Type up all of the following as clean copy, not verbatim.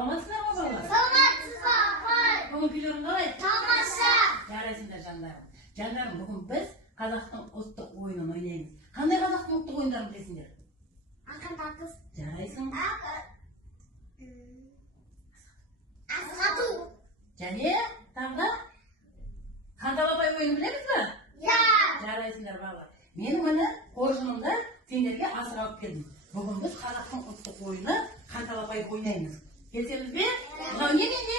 Salamatsızlar mı baba? Salamatсыз апай. Bugün biliyorum kalay. Тамаша. Yarasınlar canlarım. Canlarım bugün biz Kazaktın ұлттық oyununu oynayımız. Қандай Kazaktın ұлттық oyundарын білесіңдер? Ақын тақыз. Жарайсың. Асық ату. Және тағы да Қанталапай ойынын білеміз бе? Я. Жарайсыңдар балалар. Мен міне қоржынымда сендерге асық алып келдім. Бүгін біз Қазақтың ұлттық ойыны Қанталапай ойнаймыз. Келсеңіз бе? Мынау не менде?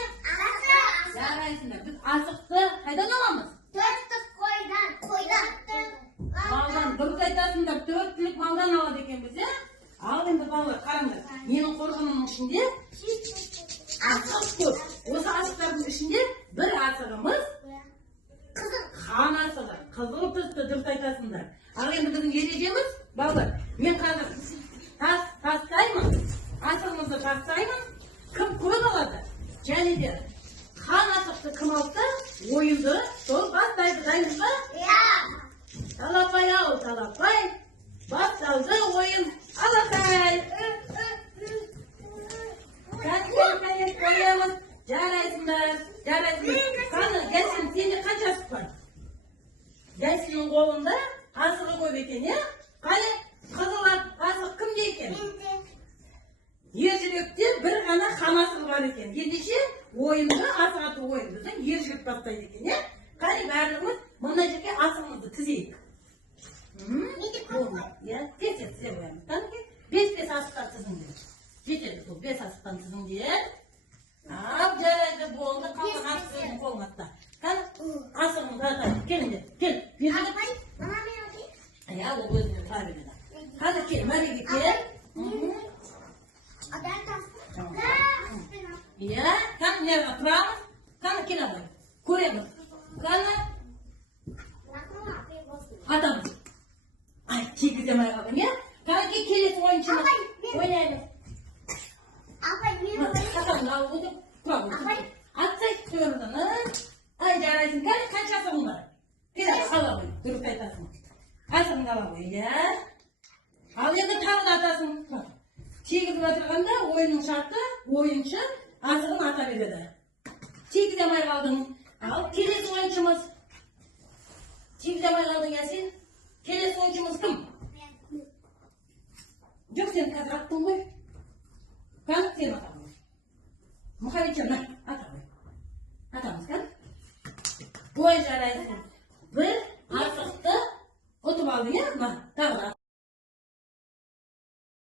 Асық. Жарайсыңдар. Біз асықты қайдан аламыз? Төрттік қойдан. Малдан дұрыс айтасыңдар, 4 түлік малдан алады екенбіз, иә? Ал енді балалар, қараңдар. Менің қоржынымның ішінде асық көп. Осы асықтардың ішінде бір асығымыз қан асығы. Қызыл түсті дұрыс айтасыңдар. Ал енді біздің ережеміз, балалар, мен қазір тастаймын, асығымызды тастаймын. Кім көп алады? Және де қан асықты кім алса, ойынды сол бастайды. Дайынсыз ба? Я. Талапай ау, талапай. Басталды ойын. Алақай. Кәнекей қоямыз. Жарайсыңдар. Қаны, Гәсін, сенде қанша асық бар? Гәсіннің қолында асығы көп екен, е? Қай қызыл асық кімде екен? Ержүректе бір ғана қан асығы бар екен. Ендеше ойынды асық ату ойын біздің ержүрек бастайды екен, е? Қай бәріміз мына жерге асығымызды тізейік. Тез тізе қоямыз. Танки 5 асықтан тізіңдер. Жетеді сол 5 асықтан тізіңдер. Ап, жарайды болды. Қалған асықтың қолын атта. Асығымызды атайық. Келіңдер. Кел. Апай, мама мен оқи. Я, ол өзіне тұра береді. Қазір кел, мәреге кел. Адан тасын. Иә, қаны неға тұрамыз. Қаны кел абай. Көреміз. Қаны атамыз. Ай, тегіздемей қалдым, иә? Қанекей келесі ойыншымыз. Ойнаймыз. Апай, мен оқи. Қатамды алып өтіп, тұра. Атсай, төрдіні. Ай, жарайсың. Қанша асығың бар? Кел ала қой, дұрыс айтасың. Асығыңды ала қой, иә? Ал енді тағы да атасың. Тегізіп отырғанда ойынның шарты, ойыншы асығын ата береді. Тегіздемей қалдың. Ал, келесі ойыншымыз. Тегіздемей қалдың, Ясин. Келесі ойыншымыз кім? Жоқ, сен қазір аттың ғой. Қанық сен